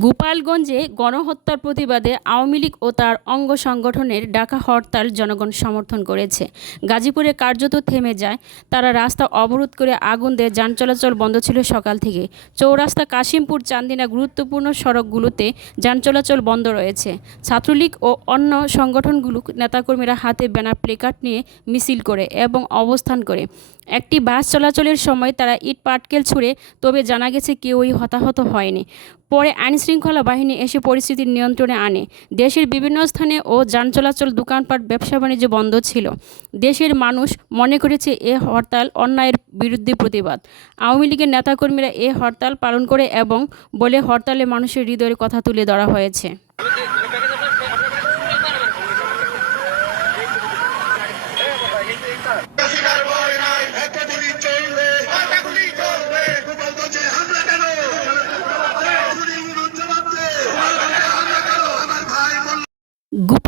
গোপালগঞ্জে গণহত্যার প্রতিবাদে আওয়ামী লীগ ও তার অঙ্গ সংগঠনের ডাকা হরতাল জনগণ সমর্থন করেছে। গাজীপুরে কার্যত থেমে যায়। তারা রাস্তা অবরোধ করে আগুন দিয়ে যান চলাচল বন্ধ ছিল সকাল থেকে। চৌরাস্তা, কাশিমপুর, চান্দিনা গুরুত্বপূর্ণ সড়কগুলোতে যান চলাচল বন্ধ রয়েছে। ছাত্রলীগ ও অন্য সংগঠনগুলো নেতাকর্মীরা হাতে ব্যানার, প্লেকার্ড নিয়ে মিছিল করে এবং অবস্থান করে। একটি বাস চলাচলের সময় তারা ইট, পাটকেল ছুঁড়ে, তবে জানা গেছে কেউই হতাহত হয়নি। পরে আইনশৃঙ্খলা বাহিনী এসে পরিস্থিতি নিয়ন্ত্রণে আনে। দেশের বিভিন্ন স্থানে ও যান চলাচল, দোকানপাট, ব্যবসা বাণিজ্য বন্ধ ছিল। দেশের মানুষ মনে করেছে এ হরতাল অন্যায়ের বিরুদ্ধে প্রতিবাদ। আওয়ামী লীগের নেতাকর্মীরা এ হরতাল পালন করে এবং বলে হরতালে মানুষের হৃদয়ের কথা তুলে ধরা হয়েছে।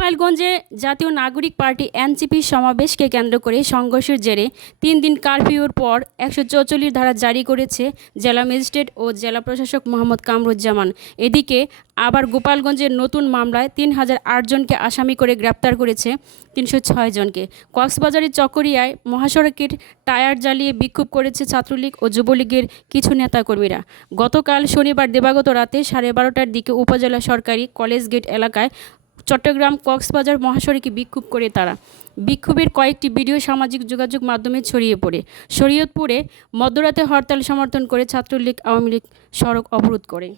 গোপালগঞ্জে জাতীয় নাগরিক পার্টি এনসিপির সমাবেশকে কেন্দ্র করে সংঘর্ষের জেরে তিন দিন কারফিউর পর একশো চৌচল্লিশ ধারা জারি করেছে জেলা ম্যাজিস্ট্রেট ও জেলা প্রশাসক মোহাম্মদ কামরুজ্জামান। এদিকে আবার গোপালগঞ্জের নতুন মামলায় তিন হাজার আটজনকে আসামি করে গ্রেপ্তার করেছে তিনশো ছয় জনকে। কক্সবাজারের চকরিয়ায় মহাসড়কের টায়ার জ্বালিয়ে বিক্ষোভ করেছে ছাত্রলীগ ও যুবলীগের কিছু নেতাকর্মীরা। গতকাল শনিবার দেবাগত রাতে সাড়ে বারোটার দিকে উপজেলা সরকারি কলেজ গেট এলাকায় চট্টগ্রাম কক্সবাজার মহাসড়কে বিক্ষোভ করে তারা। বিক্ষোভের কয়েকটি ভিডিও সামাজিক যোগাযোগ মাধ্যমে ছড়িয়ে পড়ে। শরীয়তপুরে মধ্যরাতে হরতাল সমর্থন করে ছাত্রলীগ আওয়ামী লীগ সড়ক অবরোধ করে।